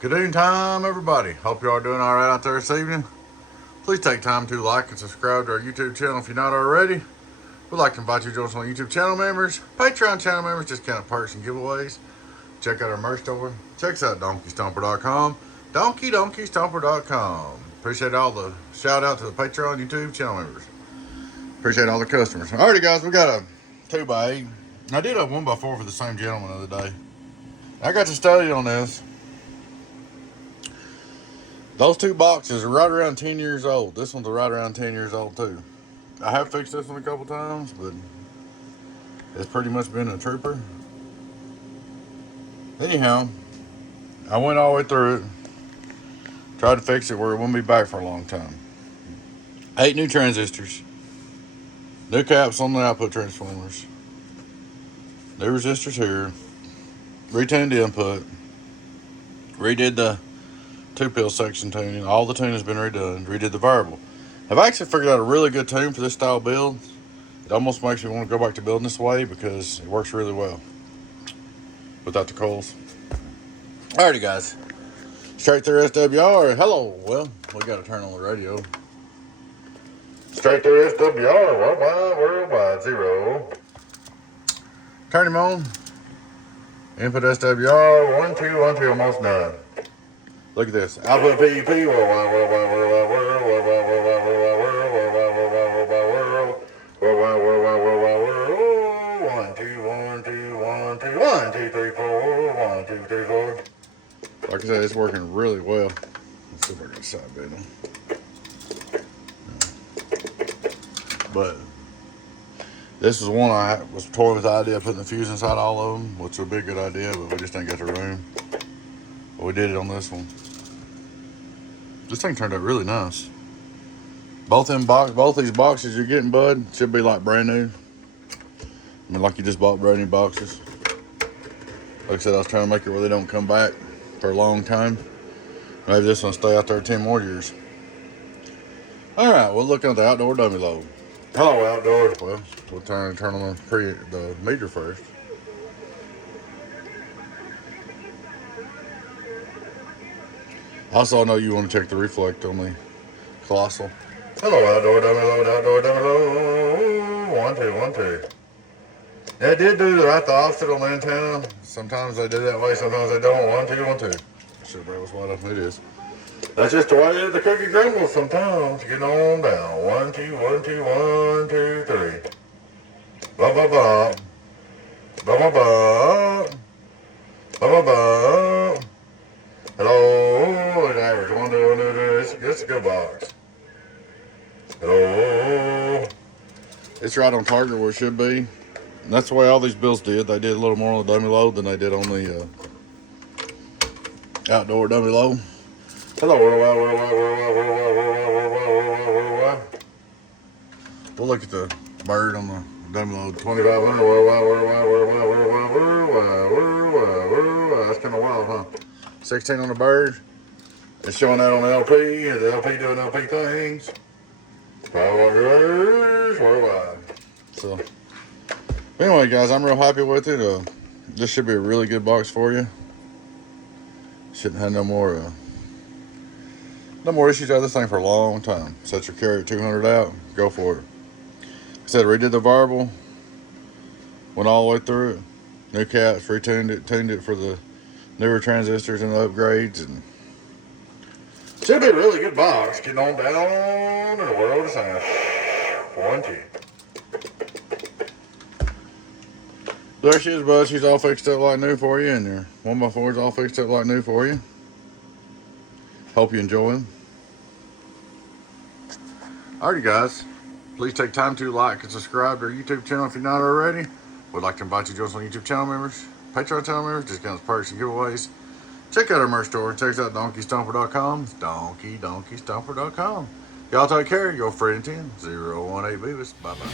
Good evening time, everybody. Hope you all doing all right out there this evening. Please take time to like and subscribe to our YouTube channel if you're not already. We'd like to invite you to join us on YouTube channel members, Patreon channel members, discounted perks and giveaways. Check out our merch store. Check us out at DonkeyStomper.com. DonkeyStomper.com. Appreciate all the shout out to the Patreon YouTube channel members. Appreciate all the customers. Alrighty, guys, we got a 2x8. I did a 1x4 for the same gentleman the other day. I got to study on this. Those two boxes are right around 10 years old. This one's right around 10 years old too. I have fixed this one a couple times, but it's pretty much been a trooper. Anyhow, I went all the way through it. Tried to fix it where it wouldn't be back for a long time. 8 new transistors. New caps on the output transformers. New resistors here. Retuned the input. Redid the 2-pill section tuning. All the tuning has been redone. Redid the variable. I've actually figured out a really good tune for this style build. It almost makes me want to go back to building this way because it works really well without the coils. Alrighty, guys. Straight through SWR. Hello. Well, we got to turn on the radio. Straight through SWR. Worldwide 0. Turn him on. Input SWR. 1, 2, 1, 2. Almost done. Look at this. Output PEP. Worldwide, worldwide, worldwide, worldwide, worldwide, worldwide, worldwide, worldwide, worldwide, worldwide, worldwide, worldwide, 1, 2, 1, 2, 1, 2, 1, 2, 3, 4, 1, 2, 3, 4. Like I said, it's working really well. Let's see if I can side bit them. But this is one I was toying with the idea of putting the fuse inside all of them, which would be a good idea, but we just didn't get the room. But we did it on this one. This thing turned out really nice. Both these boxes you're getting, bud, should be like brand new. I mean, like you just bought brand new boxes. Like I said, I was trying to make it where they don't come back for a long time. Maybe this one will stay out there 10 more years. All right, we're looking at the outdoor dummy load. Hello, outdoor. Well, we'll turn on the meter first. Also, I know you want to check the reflect on the Colossal. Hello, outdoor dummy load, outdoor dummy load. 1, 2, 1, 2. Yeah, it did do the opposite on the antenna. Sometimes they do that way, sometimes they don't. 1, 2, 1, 2. Should have was wide open. It is. That's just the way the cookie crumbles sometimes. Get on down. 1, 2, 1, 2, 1, 2, 3. Ba ba ba. Ba ba ba. Ba ba ba. Hello, an average 1, 2, 1, 2, 2. It's a good box. Hello. It's right on target where it should be. And that's the way all these builds did. They did a little more on the dummy load than they did on the outdoor dummy load. Hello, worldwide, worldwide, worldwide, worldwide, worldwide, worldwide, worldwide. We'll look at the bird on the dummy load. 2500 worldwide, worldwide, worldwide, worldwide, worldwide, worldwide, worldwide. That's kind of wild, huh? 16 on the bird. It's showing that on the LP. Is the LP doing LP things? Worldwide. So, anyway, guys, I'm real happy with it. This should be a really good box for you. Shouldn't have no more issues out of this thing for a long time. Set your carry at 200 out. Go for it. Like I said, redid the variable. Went all the way through it. New caps, retuned it, tuned it for the newer transistors and the upgrades, and should be a really good box. Getting on down in the world of sound. 1, 2. There she is, bud. She's all fixed up like new for you, and your 1x4 is all fixed up like new for you. Hope you enjoy them. Alrighty, guys. Please take time to like and subscribe to our YouTube channel if you're not already. We'd like to invite you to join us on YouTube channel members, Patreon channel members, discounts, perks, and giveaways. Check out our merch store. Check us out at DonkeyStomper.com. It's DonkeyStomper.com. Y'all take care. Your friend 10 018 Beavis. Bye bye.